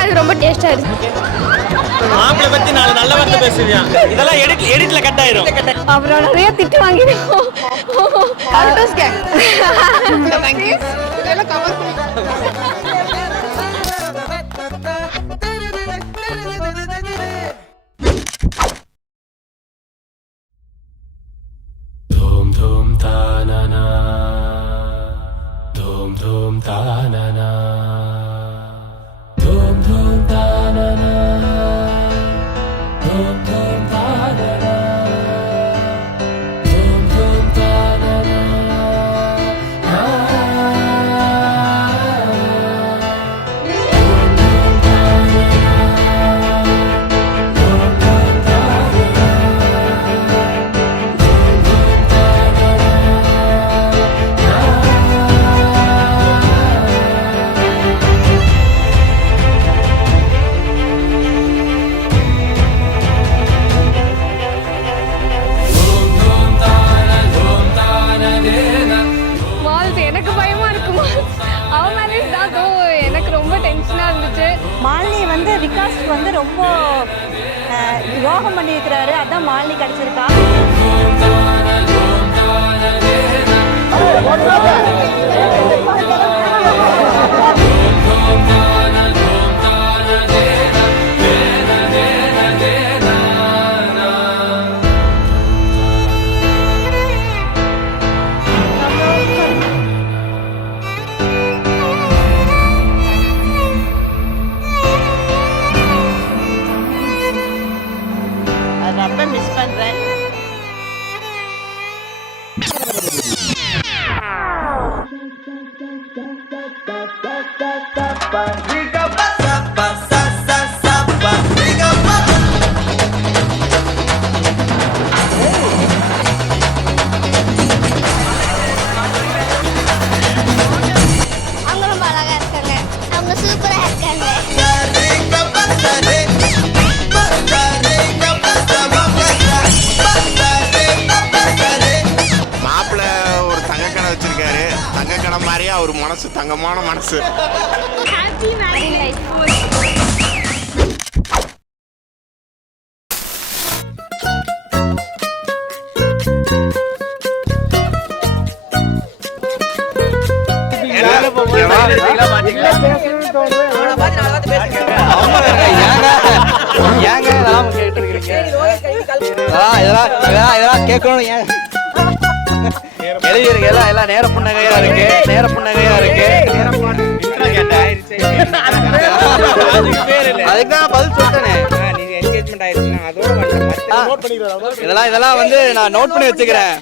அது ரொம்ப டேஸ்டா இருக்கு. மாப்பிளை பத்தி நாலு நல்ல வார்த்தை பேசுறியா? இதெல்லாம் எடிட்ல கட் ஆயிரும். அப்புறம் நிறைய திட்டு வாங்கிருக்கோம். Dum dum ta na na, dum dum ta na na, dum dum ta na na, dum dum ta na na, dum dum ta na na, எனக்கு பயமா இருக்குமா? அவன் மேரேஜ் தான் எனக்கு ரொம்ப டென்ஷனா இருந்துச்சு. மாலினி வந்து விகாஸ்க்கு வந்து ரொம்ப யோகம் பண்ணியிருக்கிறாரு. அதான் மாலினி கிடைச்சிருக்கா. ரொம்ப மிஸ் பண்றேன். அவங்க ரொம்ப அழகா இருக்காங்க. அவங்க சூப்பரா இருக்காங்க. மாப்பிள்ள ஒரு தங்கக்கடை வச்சிருக்காரு. தங்கக்கடை மாதிரியே அவர் மனசு தங்கமான மனசு. Happy married life. இதெல்லாம் கேட்கணும். எழுதிருக்கு எல்லாம் நேர புன்னகையா இருக்கு. அதுக்குதான் பதில் சொல்லிட்டேனே. இதெல்லாம் வந்து நான் நோட் பண்ணி வச்சுக்கிறேன்.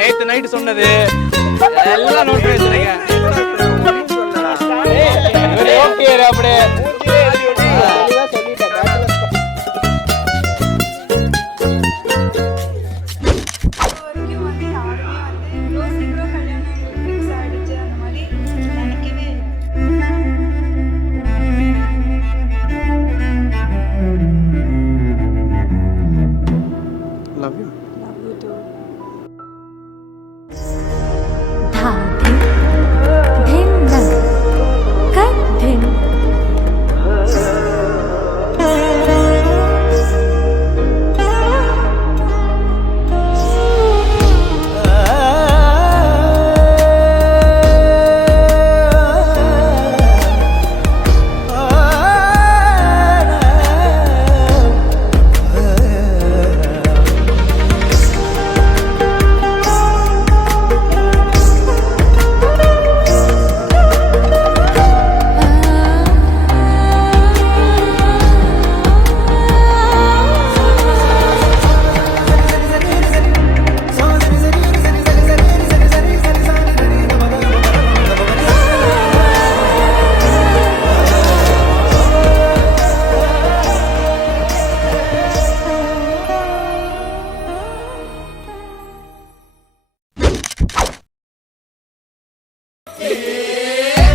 நேத்து நைட்டு சொன்னது எல்லாம் நோட் பண்ணி வச்சிருக்கேன். அப்படியே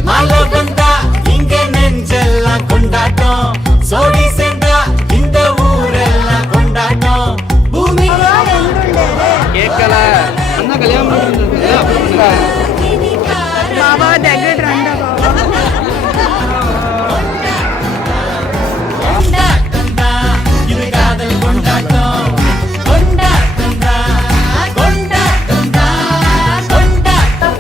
மழை வந்தா இங்க நெஞ்செல்லாம் கொண்டாட்டம், சோடி சேர்ந்தா இந்த ஊரெல்லாம் கொண்டாட்டம். பூமி கேட்கல அண்ணா கல்யாணம் பண்ணிட்டு பாபா தகட் ரண்டா பாபா கொண்டாட்டம் தான், இது காதல் கொண்டாட்டம். கொண்டாட்டம் தான், கொண்டாட்டம் தான், கொண்டாட்டம்.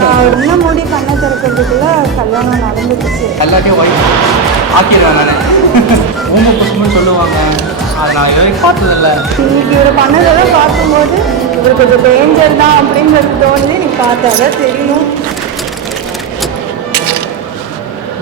நான் இன்னும் மூடி கண்ணை திறக்கிறதுக்குள்ள கல்யாணம் நடந்துச்சு. எல்லாத்தையும் ஒய்ஃப் ஆக்கிடுவாங்க தானே ஊமை புஷ்பம்னு சொல்லுவாங்க. அது நான் இது வரைக்கும் பார்த்ததில்லை. இன்னைக்கு இவர் பண்ணதெல்லாம் பார்க்கும்போது இவர் கொஞ்சம் டேஞ்சர் தான் அப்படிங்கிறது தோணுது. நீ பார்த்தாதான் தெரியும்.